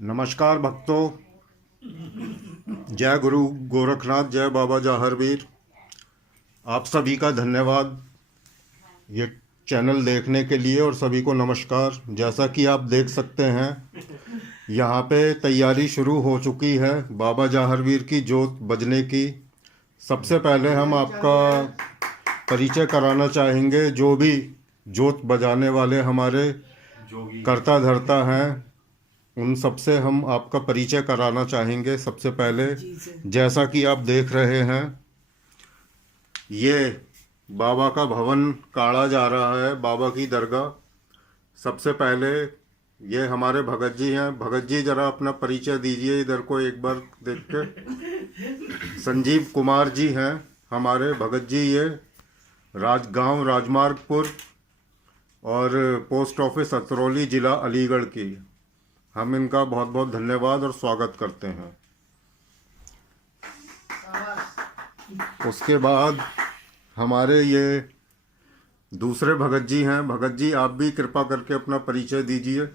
नमस्कार भक्तों, जय गुरु गोरखनाथ, जय बाबा जाहरवीर। आप सभी का धन्यवाद ये चैनल देखने के लिए और सभी को नमस्कार। जैसा कि आप देख सकते हैं यहाँ पे तैयारी शुरू हो चुकी है बाबा जाहरवीर की जोत बजने की। सबसे पहले हम आपका परिचय कराना चाहेंगे। जो भी जोत बजाने वाले हमारे कर्ता धर्ता हैं उन सबसे हम आपका परिचय कराना चाहेंगे। सबसे पहले जैसा कि आप देख रहे हैं ये बाबा का भवन काढ़ा जा रहा है, बाबा की दरगाह। सबसे पहले ये हमारे भगत जी हैं। भगत जी जरा अपना परिचय दीजिए, इधर को एक बार देख के। संजीव कुमार जी हैं हमारे भगत जी। ये गांव राजमार्गपुर और पोस्ट ऑफिस अतरौली, जिला अलीगढ़ की। हम इनका बहुत बहुत धन्यवाद और स्वागत करते हैं। उसके बाद हमारे ये दूसरे भगत जी हैं। भगत जी आप भी कृपा करके अपना परिचय दीजिए।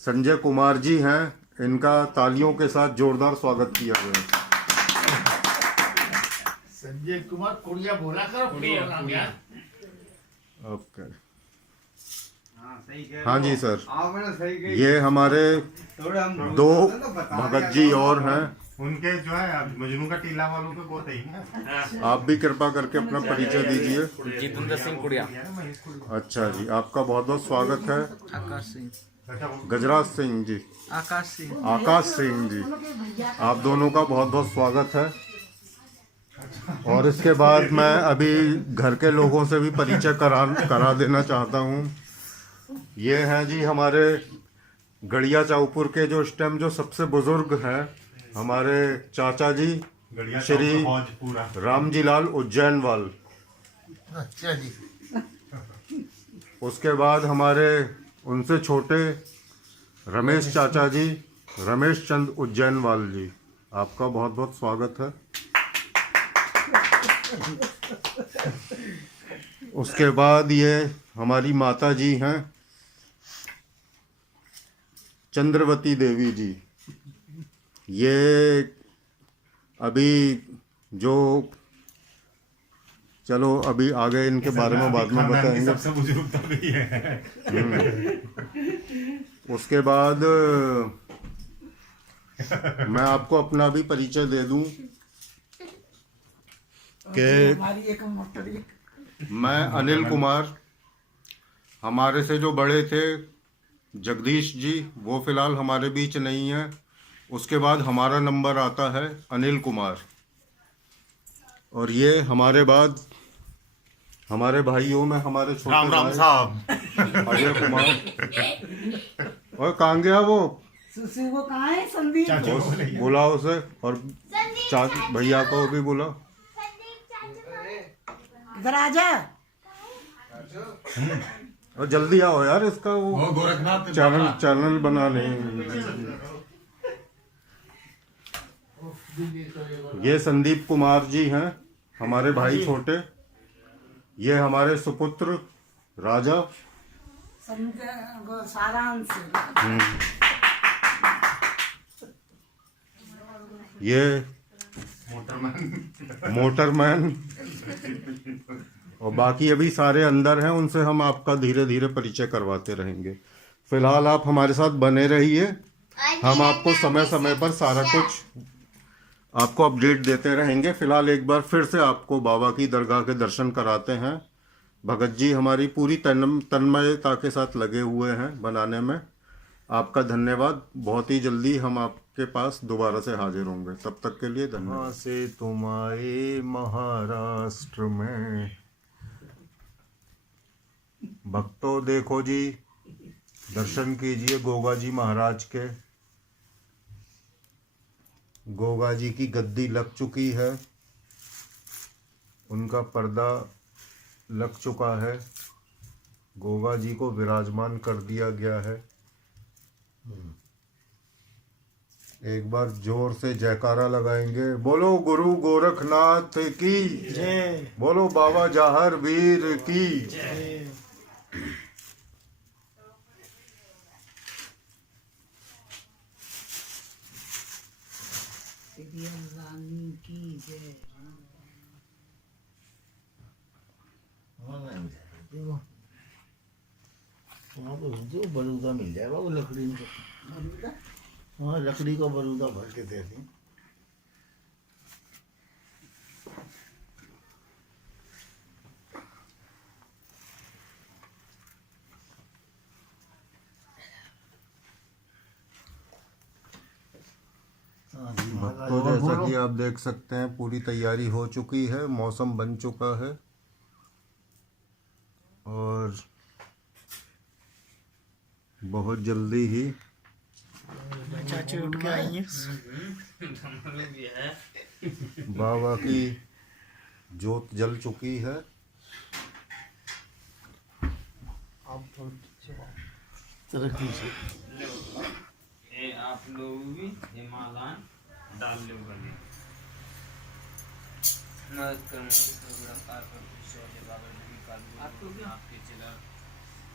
संजय कुमार जी हैं। इनका तालियों के साथ जोरदार स्वागत किया गया। संजय कुमार कुड़िया बोला करो। ओके, हाँ जी सर। ये हमारे दो भगत जी और हैं। उनके जो है मजनू का टीला वालों के बहुत है। आप भी कृपा करके अपना परिचय दीजिए। जितेंद्र सिंह कुड़िया। अच्छा जी, आपका बहुत बहुत स्वागत है। आकाश सिंह। गजराज सिंह जी। आकाश सिंह जी, आप दोनों का बहुत बहुत स्वागत है। और इसके बाद मैं अभी घर के लोगों से भी परिचय करा देना चाहता हूँ। ये हैं जी हमारे गड़िया चाऊपुर के जो इस टाइम जो सबसे बुजुर्ग हैं, हमारे चाचा जी श्री रामजी लाल उज्जैनवाल। अच्छा जी। उसके बाद हमारे उनसे छोटे रमेश चाचा जी, रमेश चंद उज्जैनवाल जी। आपका बहुत बहुत स्वागत है। उसके बाद ये हमारी माता जी हैं चंद्रवती देवी जी। ये अभी जो चलो अभी आगे इनके बारे में बाद में बताएंगे। सबसे बुजुर्ग तो भी है। उसके बाद मैं आपको अपना भी परिचय दे दूं कि मैं अनिल कुमार। हमारे से जो बड़े थे जगदीश जी, वो फिलहाल हमारे बीच नहीं है। उसके बाद हमारा नंबर आता है अनिल कुमार। और ये हमारे बाद हमारे भाइयों में हमारे छोटे राम राम भाई साहब अजय कुमार। और कहाँ गया वो? वो कहाँ है? संदीप बुलाओ उसे। और भैया को भी बुलाओ। इधर आ जा। और जल्दी आओ यार, इसका वो गोरखनाथ चैनल बना नहीं। ये संदीप कुमार जी हैं हमारे भाई छोटे। ये हमारे सुपुत्र राजा। सारांश। ये मोटरमैन। और बाकी अभी सारे अंदर हैं, उनसे हम आपका धीरे धीरे परिचय करवाते रहेंगे। फिलहाल आप हमारे साथ बने रहिए। हम आपको समय समय पर सारा कुछ आपको अपडेट देते रहेंगे। फिलहाल एक बार फिर से आपको बाबा की दरगाह के दर्शन कराते हैं। भगत जी हमारी पूरी तन्मयता के साथ लगे हुए हैं बनाने में। आपका धन्यवाद। बहुत ही जल्दी हम आपके पास दोबारा से हाजिर होंगे। तब तक के लिए धन्यवाद। से तुम आए महाराष्ट्र में भक्तों, देखो जी, दर्शन कीजिए गोगा जी महाराज के। गोगा जी की गद्दी लग चुकी है, उनका पर्दा लग चुका है। गोगा जी को विराजमान कर दिया गया है। एक बार जोर से जयकारा लगाएंगे। बोलो गुरु गोरखनाथ की जय। बोलो बाबा जाहरवीर की जय। रानी की जय। देखो वहाँ पे जो बलूदा मिल जाएगा वो लकड़ी में। बलूदा? हाँ लकड़ी का बलूदा भर के देते हैं। हाँ जी, महाराज, तो और जैसा बोलो। कि आप देख सकते हैं पूरी तैयारी हो चुकी है, मौसम बन चुका है और बहुत जल्दी ही चाची उठ के आई हैं। बाबा की जोत जल चुकी है। तरक्की से ये आप लोग भी ये मालान डाल लो गले मत कर बड़ा पार कर शोले बाबा जी काल आपके चला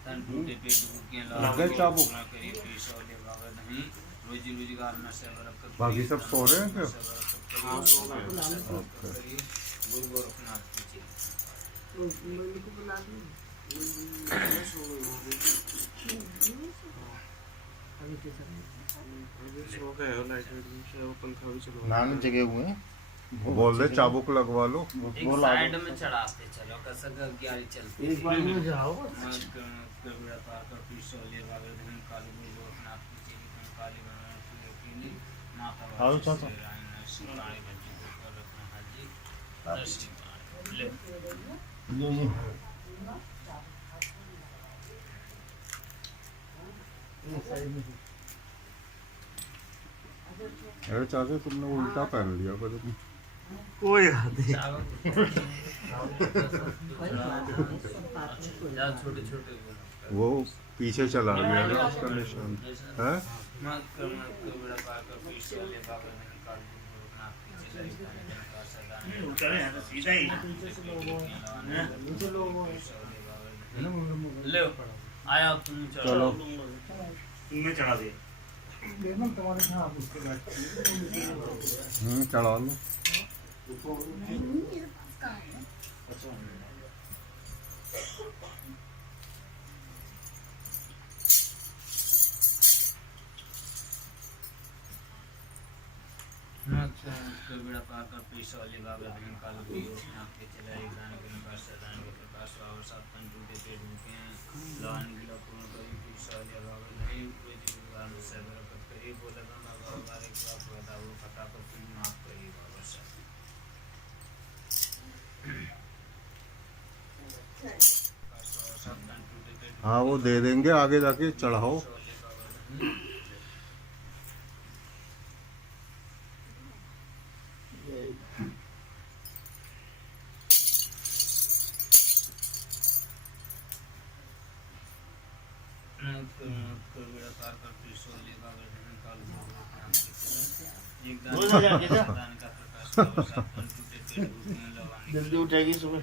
तन टूटे पे डूबके लगे चाबू। पूरा करिए पे शोले बाबा नहीं रोजी रोजगार में से बरकत बाकी सब सो रहे हैं क्या? हां सो गए गुरु गोरखनाथ की जय तो मम्मी को बुला दो। अभी के समय नान जगे हुए हैं। बोल दे चाबुक लगवा लो। एक साइड में चढ़ाते चलो कसक ग्यारी चलती एक बार में जाओ। कबीरा पार कर पिछोले वाले दिन काली गुरु गोरखनाथ की चेली में काली बनाने की ली माता आओ वाली चाचा। शिवानी बंजी को कर रखना हाजी दर्शन ले ये ये अरे चाचा तुमने उल्टा पहन लिया कदम। कोई बात नहीं। छोटे छोटे वो पीछे चला गया ना उसका निशान है। मत कबीरा पार कर पिछोले वाले दिन काली गुरु गोरखनाथ की चेली का सदा चले यहाँ से सीधा ही ले आया तुम चलो तुम्हें चढ़ा दे। चढ़ा लो। कबीरा पार कर पिछोले बाबा दिन काल गुरु गोरखनाथ के चला एक दान के निकास सदान के प्रकाश और सात तन टूटे पेट भूखे हैं लान गिला पूर्ण करी पिछोले बाबा नहीं कोई जीवन से बरकत करी बोले बाबा बारे की बात बता वो खता पर तुम माफ करी बाबा साहब सात तन टूटे पेट हाँ वो दे देंगे आगे जाके चढ़ाओ। पिछोले बाबा नहीं कबीरा पार कर पिछोले बाबा दिन काल गुरु गोरखनाथ के चला एक दान का प्रकाश और सात तन टूटे पेट भूखे हैं लवानी जल्दी उठेगी सुबह।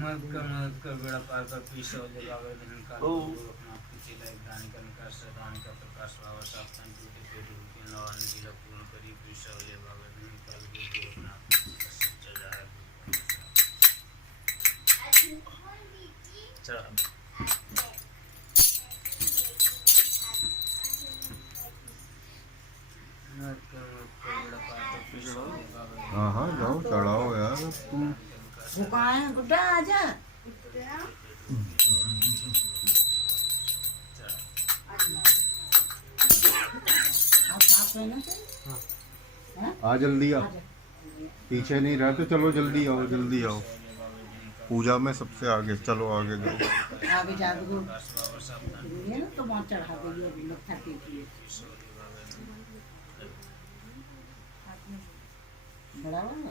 मत कर बेड़ा पार कर पिछोले बाबा दिन काल गुरु गोरखनाथ की चला एक दान का निकास दान का प्रकाश बाबा सात तन टूटे पेट भूखे हैं लवानी गिला पूर्ण करी पिछोले बाबा दिन काल गुरु गोरखनाथ का सच्चा जाहिर चढ़ा हाँ हाँ जाओ चढ़ाओ यार तुम। वो कहाँ है गुड्डा आजा। आप साफ रहना चाहिए। आ जल्दी आ, पीछे नहीं रहते। चलो जल्दी आओ जल्दी आओ। पूजा में सबसे आगे चलो आगे जाओ। आगे जाके तो ये ना तो वहाँ चढ़ा देगी अभी मत्था टेकिए। बड़ा वाला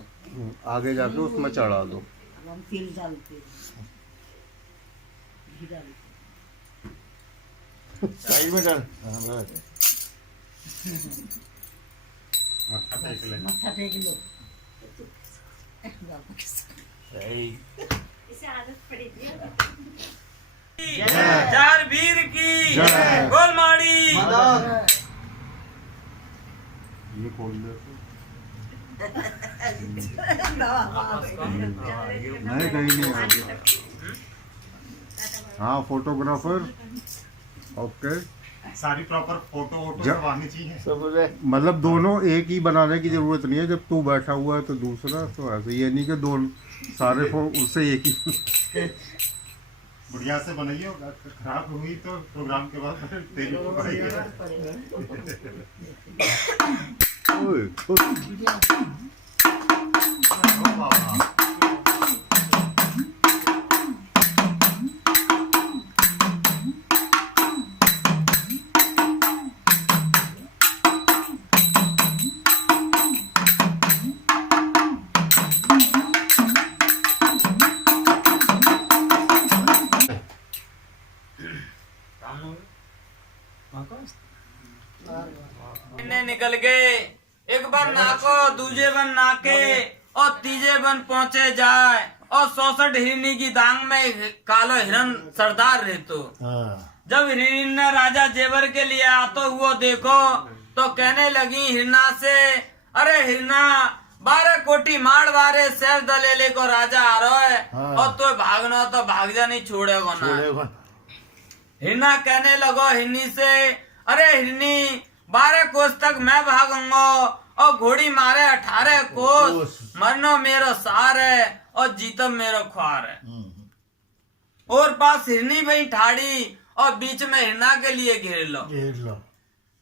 आगे जाके उसमें चढ़ा दो। अब हम तेल डालते हैं, घी डालते साइड में डाल। हाँ बस मत्था टेक ले। हैं। मत्था टेक लो। बाबा के साथ। सही। इसे आदत पड़ी थी। चार वीर की गोलमाड़ी। ये खोल दे नहीं कहीं नहीं आगे। हाँ फोटोग्राफर ओके सारी प्रॉपर फोटो वोटो जा- सब आनी चाहिए। मतलब दोनों एक ही बनाने की जरूरत नहीं है। जब तू बैठा हुआ है तो दूसरा तो ऐसे ये नहीं कि दो सारे उससे एक ही बढ़िया से बनाइए और खराब हुई तो प्रोग्राम के बाद तेरी को बनाइए। ओए, ओए। ओ बाबा। इन्हें निकल गए एक बन नाको दूजे बन नाके और तीजे बन पहुंचे जाए और 64 हिरनी की दांग में कालो हिरन सरदार रहतो। जब हिरनी ने राजा जेवर के लिए आतो हुआ देखो तो कहने लगी हिरना से, अरे हिरना 12 कोटी मार वारे शहर दलेले को राजा आ रहा है और तो भागना तो भाग जा नहीं छोड़ेगा ना। हिरना कहने लगो हिरनी से, अरे हिरनी 12 कोस तक मैं भागूंगा और घोड़ी मारे 18 कोस, मरनो मेरो सार है और जीतम मेरो ख्वार है। और पास हिरनी भाई ठाड़ी और बीच में हिरना के लिए घेर लो।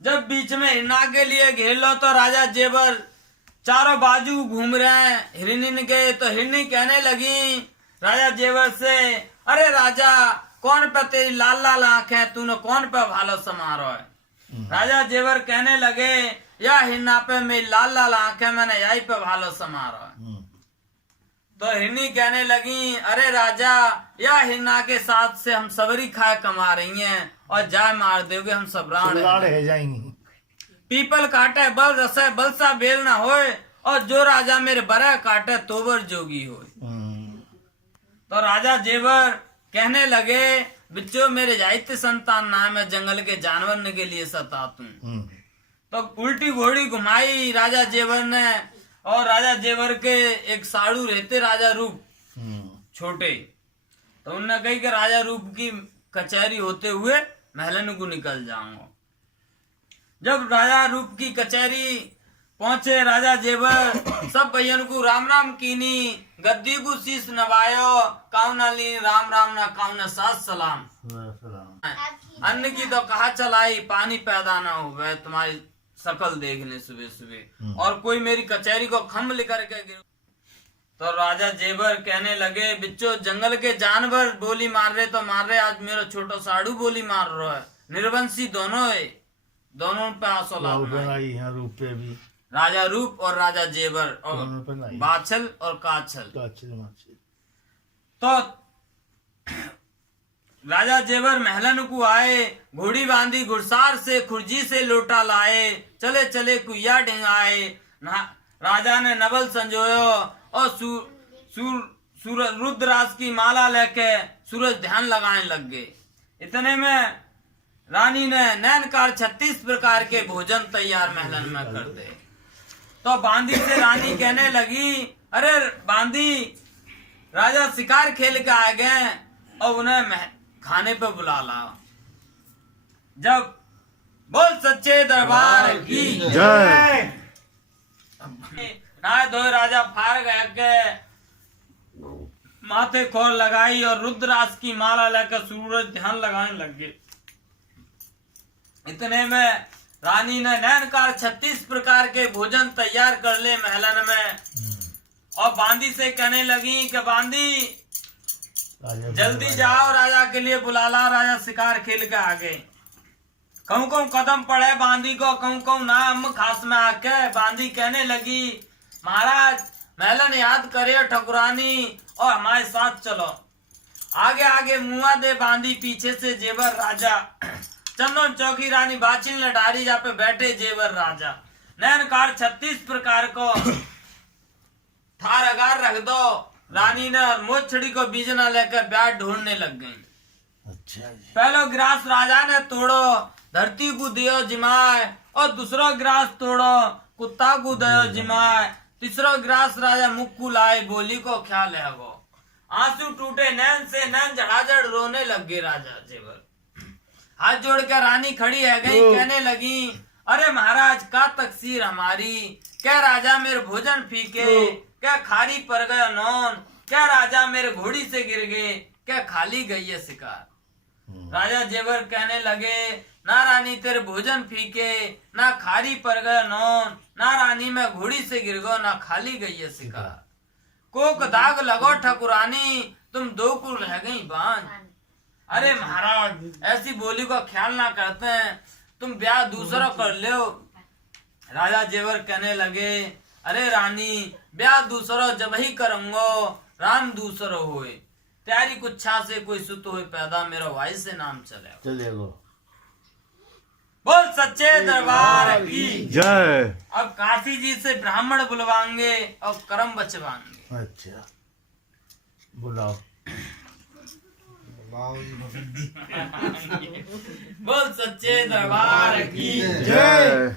जब बीच में हिरना के लिए घेर लो तो राजा जेवर चारों बाजू घूम रहे हैं हिरनी के। तो हिरनी कहने लगी राजा जेवर से, अरे राजा कौन पे तेरी लाल लाल आंखें, तूने कौन पे भालो समारो है। राजा जेवर कहने लगे, या हिरना पे मेरी लाल लाल आंखें, मैंने यही पे भालो समारो है। तो हिरनी कहने लगी, अरे राजा या हिरना के साथ से हम सबरी खाए कमा रही हैं और जाए मार दोगे हम सबरान रह जाएंगी। पीपल काटे बल रसे बल सा बेल ना होए और जो राजा मेरे बरा काटे तोबर जोगी होए। तो राजा जेवर कहने लगे, बिच्चो मेरे जाइते संतान नाम है, जंगल के जानवर के लिए सतातू। तो उल्टी घोड़ी घुमाई राजा जेवर ने और राजा जेवर के एक साड़ू रहते राजा रूप छोटे, तो उनने कही कि राजा रूप की कचहरी होते हुए महलन को निकल जाऊंगा। जब राजा रूप की कचहरी पहुंचे राजा जेवर सब भैयन को राम राम कीनी, गद्दी को शीश नवायो, काउना ली राम राम ना काउना सास सलाम। अन्न की तो कहा चलाई पानी पैदा ना हो वह तुम्हारी शकल देखने सुबह सुबह, और कोई मेरी कचहरी को खम्भ लेकर के गिर। तो राजा जेवर कहने लगे, बिच्चो जंगल के जानवर बोली मार रहे तो मार रहे, आज मेरा छोटा साड़ू बोली मार रहा है। निर्वंशी दोनों है, दोनों पे आंसू रूप पे भी राजा रूप और राजा जेवर और बाछल और काछल। तो राजा जेवर महलन को आए, घोड़ी बांधी घुड़सार से खुर्जी से लोटा लाए, चले चले कुइया ढिंगाए। राजा ने नवल संजोयो और सूरज रुद्रास की माला लेके सूरज ध्यान लगाने लग गए। इतने में रानी ने नैनकार 36 प्रकार के भोजन तैयार महलन में कर दे। तो बांदी से रानी कहने लगी, अरे बांदी राजा शिकार खेल के आ गए और उन्हें खाने पे बुला ला। जब बोल सच्चे दरबार की जय। नहाए धोए राजा फार गए के माथे खोल लगाई और रुद्रास की माला लेकर सूरज ध्यान लगाने लग गए। इतने में रानी ने नैनकार 36 प्रकार के भोजन तैयार कर ले महलन में, और बांदी से कहने लगी कि बांदी जल्दी जाओ राजा के लिए बुला ला, राजा शिकार खेल के आ गए। कहूँ कहूँ कदम पड़े बांदी को, कहूँ कहूँ ना अम्म खास में आके बांदी कहने लगी, महाराज महलन याद करे ठकुरानी और हमारे साथ चलो। आगे आगे मुआ दे बांदी, पीछे से जेवर राजा, चंदन चौकी रानी बाचिल लटारी जा पे बैठे जेवर राजा। नैनकार 36 प्रकार को थार अगार रख दो रानी ने और मोछड़ी को बीजना लेकर ब्याह ढूंढने लग गई। अच्छा जी। पहलो गिरास राजा ने तोड़ो, धरती को दियो जिमाए, और दूसरो गिरास तोड़ो, कुत्ता को दियो जिमाए, तीसरो गिरास राजा मुख को लाए, बोली को ख्याल है वो। आंसू टूटे नैन से, नैन जड़ाजड़ रोने लग गए राजा जेवर। हाथ जोड़ कर रानी खड़ी है गई, कहने लगी, अरे महाराज का तकसीर हमारी, क्या राजा मेरे भोजन फीके, क्या खारी पर गया नौन, क्या राजा मेरे घोड़ी से गिर गए, क्या खाली गई है शिकार। राजा जेवर कहने लगे, ना रानी तेरे भोजन फीके, ना खारी पर गया नौन, ना रानी मैं घोड़ी से गिर गो, ना खाली गई है शिकार। कोक दाग लगो ठकुरानी, तुम दो को रह गई बांझ। अरे महाराज ऐसी बोली को ख्याल ना करते हैं, तुम ब्याह दूसरा कर लो। राजा जेवर कहने लगे, अरे रानी ब्याह दूसरो जब ही करूंगो, राम दूसरो होए, त्यारी कुच्छा से कोई सुत होए पैदा, मेरा भाई से नाम चले। बोल सच्चे दरबार की जय। अब काशी जी से ब्राह्मण बुलवाएंगे और कर्म बचवाएंगे। अच्छा बुलाओ। बोल सच्चे दरबार की जय।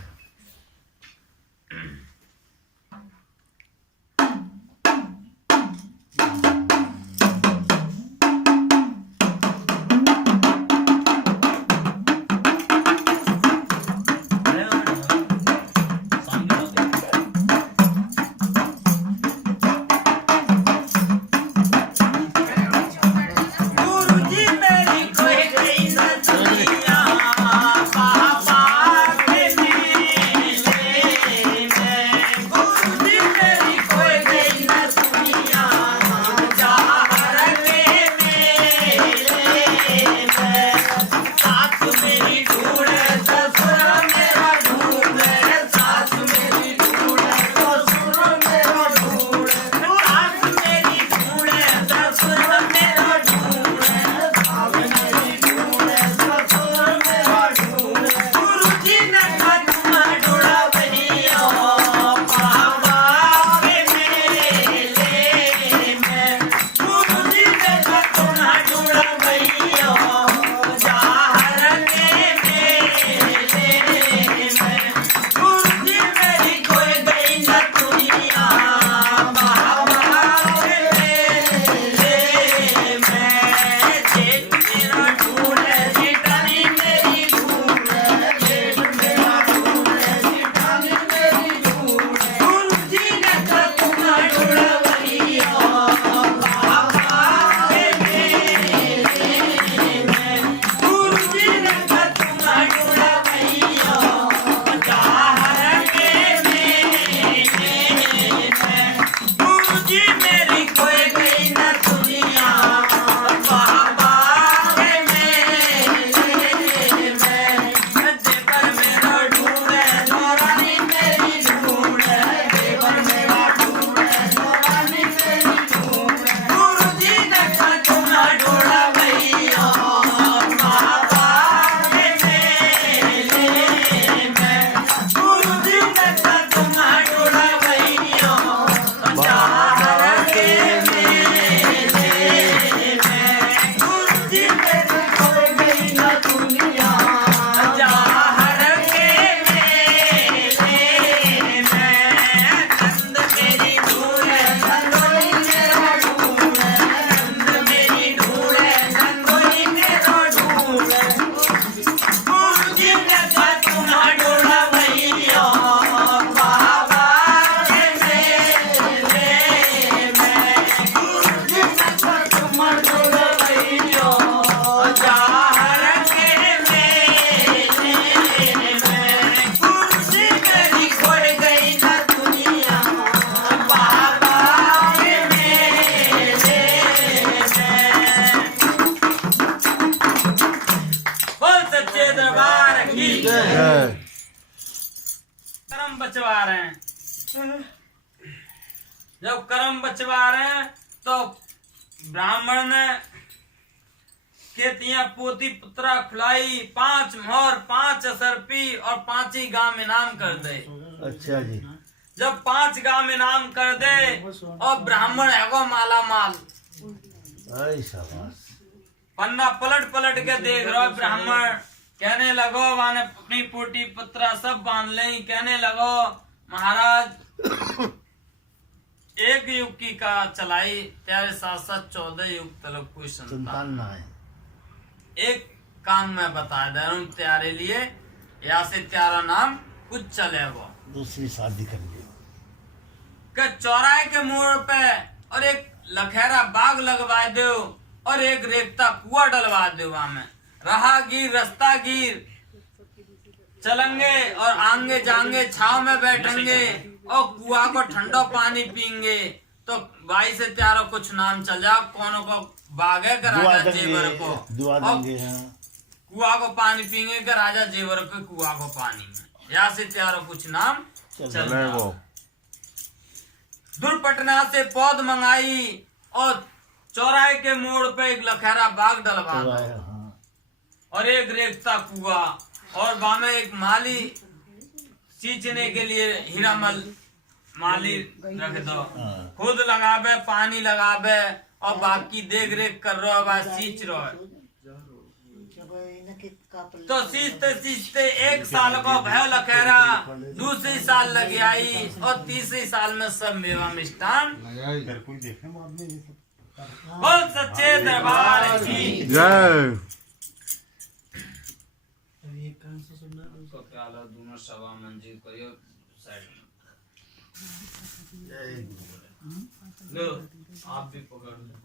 कर्म बचवा रहे हैं। जब कर्म बचवा रहे हैं तो ब्राह्मण ने खेतियां पोती पुत्रा खुलाई, 5 मोहर 5 असरपी और 5 ही गांव इनाम कर दे। अच्छा जी। जब 5 गांव इनाम कर दे और ब्राह्मण है वो माला माल। पन्ना पलट पलट के देख रहा है ब्राह्मण, कहने लगो माने अपनी पोटी पुत्रा सब बांध ले। कहने लगो महाराज एक युग की का चलाई, तेरे साथ साथ 14 युग तक कोई संतान ना है। एक काम मैं बता दे रहा हूँ त्यारे लिए, या से त्यारा नाम कुछ चलेगा। दूसरी शादी कर ली। चौराहे के मोड़ पे और एक लखेरा बाग लगवा दो और एक रेखता कुआ डलवा दो। वहां में राहगीर रास्ता गिर चलेंगे और आंगे जाएंगे छाव में बैठेंगे और कुआ को ठंडा पानी पीएंगे। तो भाई से त्यारो कुछ नाम चल जाओ, कोनो को बाग है का राजा जेवर को दुआ देंगे। कुआ को पानी पीएंगे का राजा जेवर को कुआ को पानी में, या से त्यारो कुछ नाम चल जाओ। दुर्पटना से पौध मंगाई और चौराहे के मोड़ पे एक लखेरा बाग डलवा दो और एक रेखता कुआ और वहां में एक माली सींचने के लिए हीरामल माली रख दो। खुद लगावे पानी लगावे और बाकी देख रेख कर रहा है, सींच रहा है। तो सींचते सींचते 1 साल को भयो लखेरा, दूसरी साल लग आई और तीसरी साल में सब मेवा मिष्ठान। बोल सच्चे दरबार की जय। प्याला दोनों सभा मंजिल करियो साइड में। लो आप भी पकड़ लो।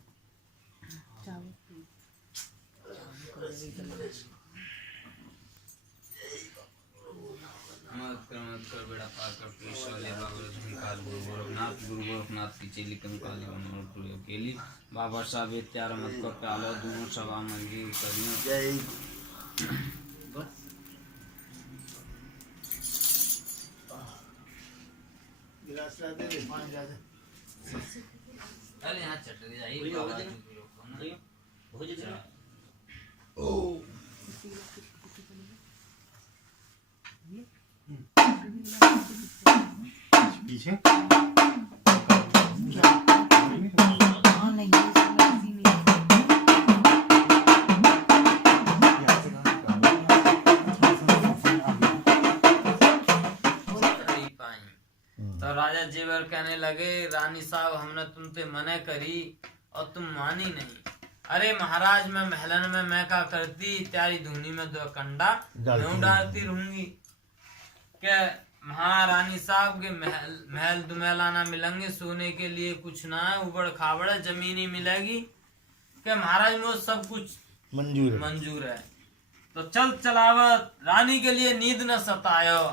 मत कर बेड़ा पार कर पेश वाले बाबा झंकार गुरु गोरखनाथ की चेली कंकाली मनोहर प्रयोग के लिए बाबा साहब त्यार मत को प्याला दोनों सभा मंजिल करियो। अरे यहाँ चट जाइए पीछे हाँ नहीं तो राजा जेवर कहने लगे रानी साहब हमने तुमसे मना करी और तुम मानी नहीं। अरे महाराज मैं महलन में मैं क्या करती, त्यारी धुनी में 2 कंडा क्यों डालती रहूंगी। क्या महारानी साहब के महल दुमेलाना मिलेंगे, सोने के लिए कुछ ना है, उबड़ खाबड़ जमीन ही मिलेगी। क्या महाराज मुझे सब कुछ मंजूर है। तो चल चलावत रानी के लिए नींद न सतायो।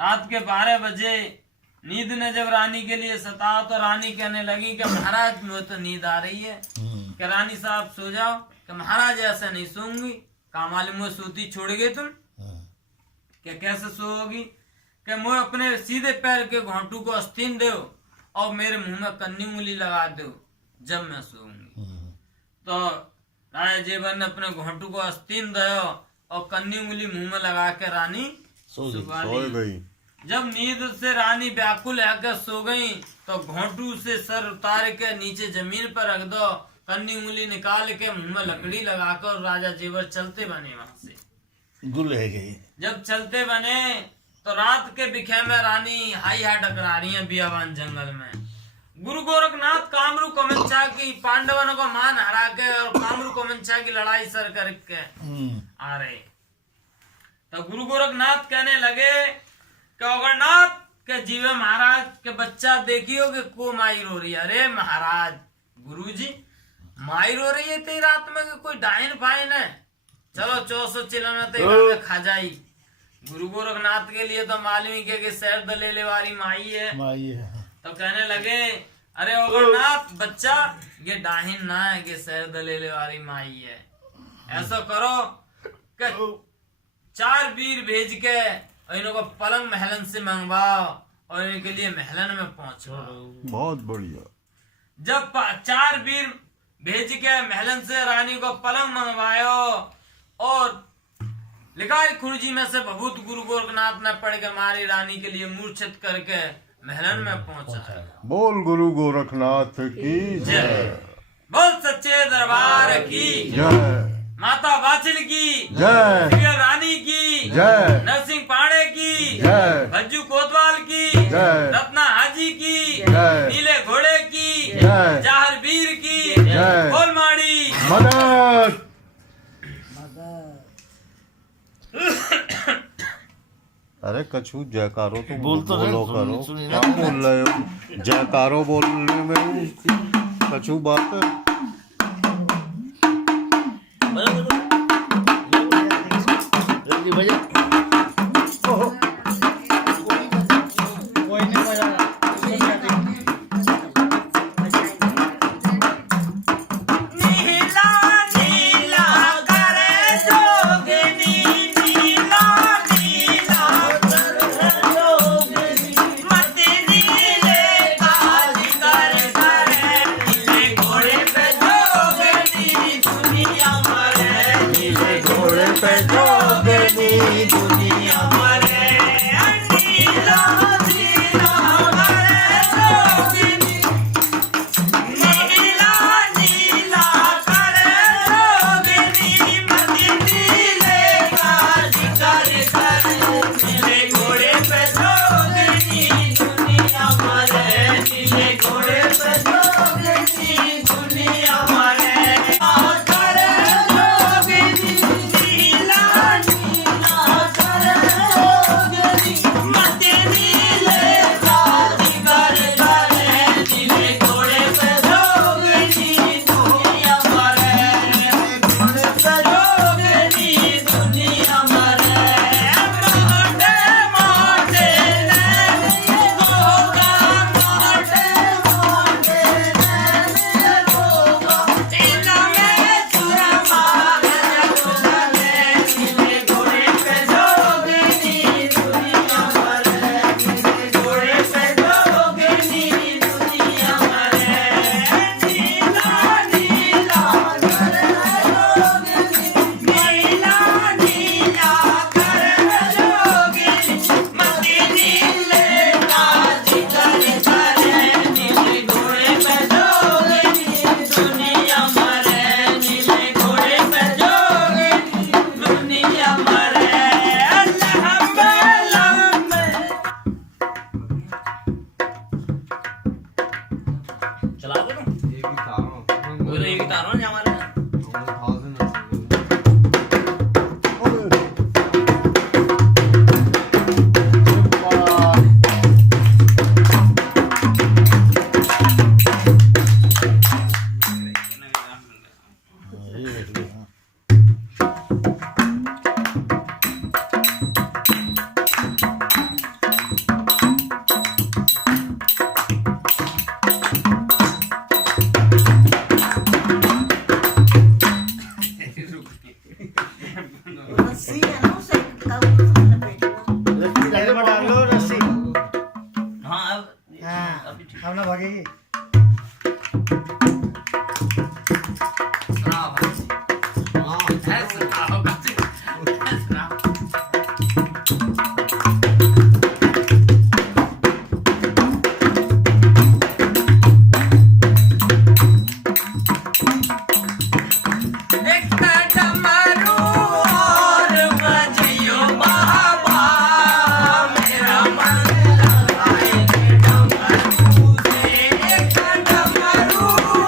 रात के 12 बजे नींद ने जब रानी के लिए सताओ तो रानी कहने लगी कि महाराज मुझे तो नींद आ रही है। कि रानी साहब सो जाओ। कि महाराज ऐसा नहीं सोऊंगी। का मालूम मुझे सोती छोड़ गए तुम। क्या कैसे सोओगी। कि मुझे अपने सीधे पैर के घोंटू को आस्तीन दो और मेरे मुंह में कन्नी उंगली लगा दो जब मैं सोऊंगी। तो राजा जेवर ने अपने घोंटू को आस्तीन दो और कन्नी उंगली मुंह में लगा के रानी सो गई। जब नींद से रानी व्याकुल होकर सो गई तो घोंटू से सर उतार के नीचे जमीन पर रख दो, कन्नी उंगली निकाल के मुंह में लकड़ी लगाकर राजा जेवर चलते बने वहां से गुल है गई। जब चलते बने तो रात के बिखे में रानी हाई हाई टकरा रही है बियावान जंगल में। गुरु गोरखनाथ कामरू कमंचा की पांडवों को मान हरा के और कामरू कमंचा की लड़ाई सर करके आ रहे। तो गुरु गोरखनाथ कहने लगे कि अगरनाथ के जीवे महाराज के बच्चा देखियो कि को माई रो रही है। अरे महाराज गुरुजी माई रो रही है तेरी रात में कि कोई डाइन फाइन है। चलो 400 चिलम में खा जाई। गुरु गोरखनाथ के लिए तो मालूम ही के शहर दलेले वाली माई है। तो कहने लगे अरे अगरनाथ बच्चा ये डाहिन ना है कि शहर दलेले वाली माई है। ऐसा करो कि 4 वीर भेज के इन्हों को पलंग महलन से मंगवाओ और इनके लिए महलन में पहुंचो। बहुत बढ़िया। जब 4 वीर भेज के महलन से रानी को पलंग मंगवायो और लिखा खुर्जी में से भभूत गुरु गोरखनाथ ने पढ़ के मारी रानी के लिए मूर्छित करके महलन में पहुंचा। बोल गुरु गोरखनाथ की जय। बोल सच्चे दरबार की जय। माता बाछिल की जय। श्री रानी की जय। नरसिंह पांडे की जय। भज्जू कोतवाल की जय। रत्ना हाजी की जय। नीले घोड़े की जय। जाहर वीर की जय। गोलमाड़ी मदद। अरे कछु जयकारो तो बोलो करो, क्या बोल रहे हो? जयकारो बोलने में कछु बात है? डमरू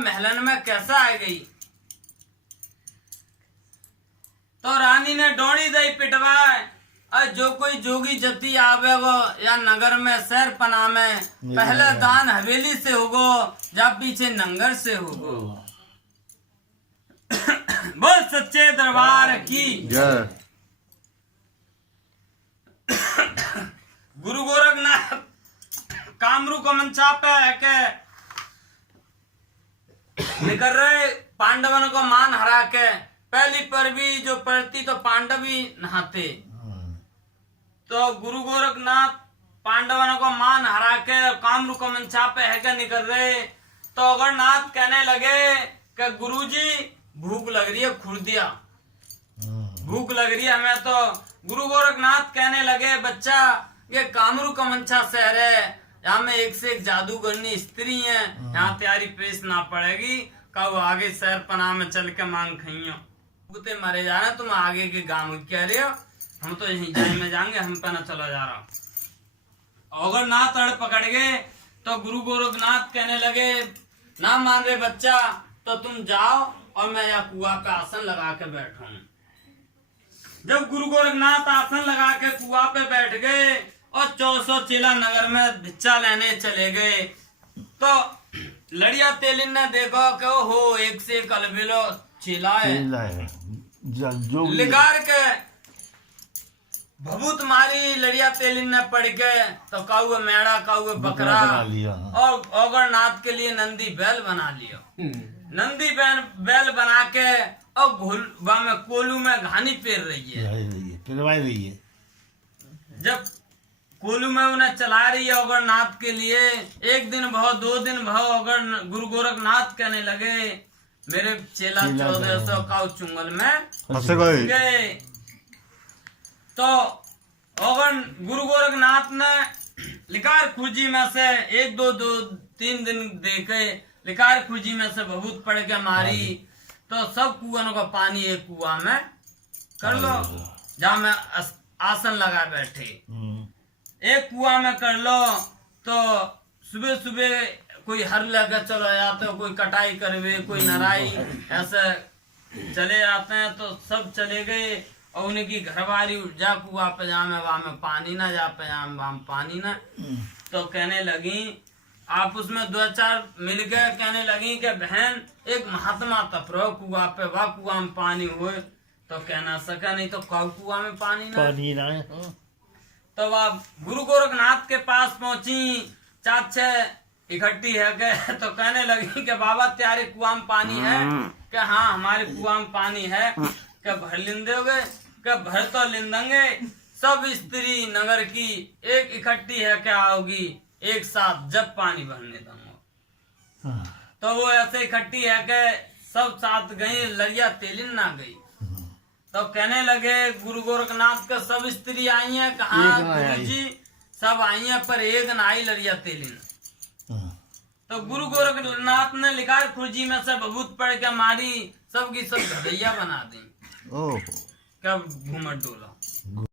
महलन में कैसा आ गई। तो रानी ने डोड़ी दई पिटवाए, और जो कोई जोगी जति आवेगो या नगर में शहर पना में, पहले दान हवेली से होगो या पीछे नंगर से होगो। बोल सच्चे दरबार की जय। गुरु गोरखनाथ कामरू को मंचा पे है के निकल रहे पांडवन को मान हरा के। पहली परवी जो पड़ती तो पांडव ही नहाते। तो गुरु गोरखनाथ पांडवन को मान हरा के कामरू को मंचा पे है के निकल रहे। तो अगरनाथ कहने लगे कि गुरुजी भूख लग रही है, खुर्दिया भूख लग रही है हमें। तो गुरु गोरखनाथ कहने लगे बच्चा ये कामरू का मंचा शहर है, यहाँ में एक से एक जादूगरनी स्त्री है, यहाँ तैयारी पेश ना पड़ेगी। कब आगे शहर पना में चल के मांग खाइयो भूते मरे जा रहे, तुम आगे के गांव कह रहे हो, हम तो यहीं जाए में जाएंगे, हम पे ना चला जा रहा। अगरनाथ अड़ पकड़ गए। तो गुरु गोरखनाथ कहने लगे ना मान रहे बच्चा तो तुम जाओ और मैं यहाँ कुआ पे आसन लगा के बैठा हूँ। जब गुरु गोरखनाथ आसन लगा के कुआ पे बैठ गए और 400 चेला नगर में भिक्षा लेने चले गए। तो लड़िया तेलिन ने देखा कि हो एक से एक अलबेलो चेला है। लिगार के भभूत मारी लड़िया तेलिन ने पड़ के। तो काऊ मेड़ा काऊ बकरा और अगरनाथ के लिए नंदी बैल बना लिया। नंदी बैल बना के और घोलवा में कोलू में घानी पेर रही है। जब कोलू में उन्हें चला रही है अगरनाथ के लिए, एक दिन भाव 2 दिन भाव अगर गुरु गोरखनाथ कहने लगे मेरे चेला 1400 काऊ चुंगल में गए। तो अगर गुरु गोरखनाथ ने लिकार खुर्जी में से 1 2 3 दिन देखे, लिकार खुर्जी में से भभूत पड़ के मारी। तो सब कुआं का पानी एक कुआ में कर लो, जहाँ में आसन लगा बैठे एक कुआ में कर लो। तो सुबह सुबह कोई हर लेकर चलो जाते हो, कोई कटाई करवे, कोई नराई, ऐसे चले जाते हैं। तो सब चले गए और उनकी घरवारी जा कुआ पे जा में वहां में पानी ना, जा पे वहां पानी ना। तो कहने लगी आप उसमें 2-4 मिल गए, कहने लगी कि बहन एक महात्मा तपरो कुआ पे, वाह कुआ में पानी हुए। तो कहना सका नहीं तो कुआ में पानी ना है। तो वह गुरु गोरखनाथ के पास पहुंची, 4-6 इकट्ठी है के। तो कहने लगी कि बाबा त्यारे कुआ में पानी है? कि हाँ हमारे कुआ में पानी है। क्या भर लिंदोगे? क्या भर तो लिंदेंगे। सब स्त्री नगर की एक इकट्ठी है क्या आओगी, एक साथ जब पानी भरने दूंगा। तो वो ऐसे इकट्ठी है कि सब साथ गई, लड़िया तेलिन ना गई। तो कहने लगे गुरु गोरखनाथ का सब स्त्री आई है। कहा गुरु जी सब आई है पर एक ना आई लड़िया तेलिन। तो गुरु गोरखनाथ ने लिखा खुर्जी में से भभूत पड़ के मारी, सबकी सब घड़ैया बना दी। क्या घूमट डोला।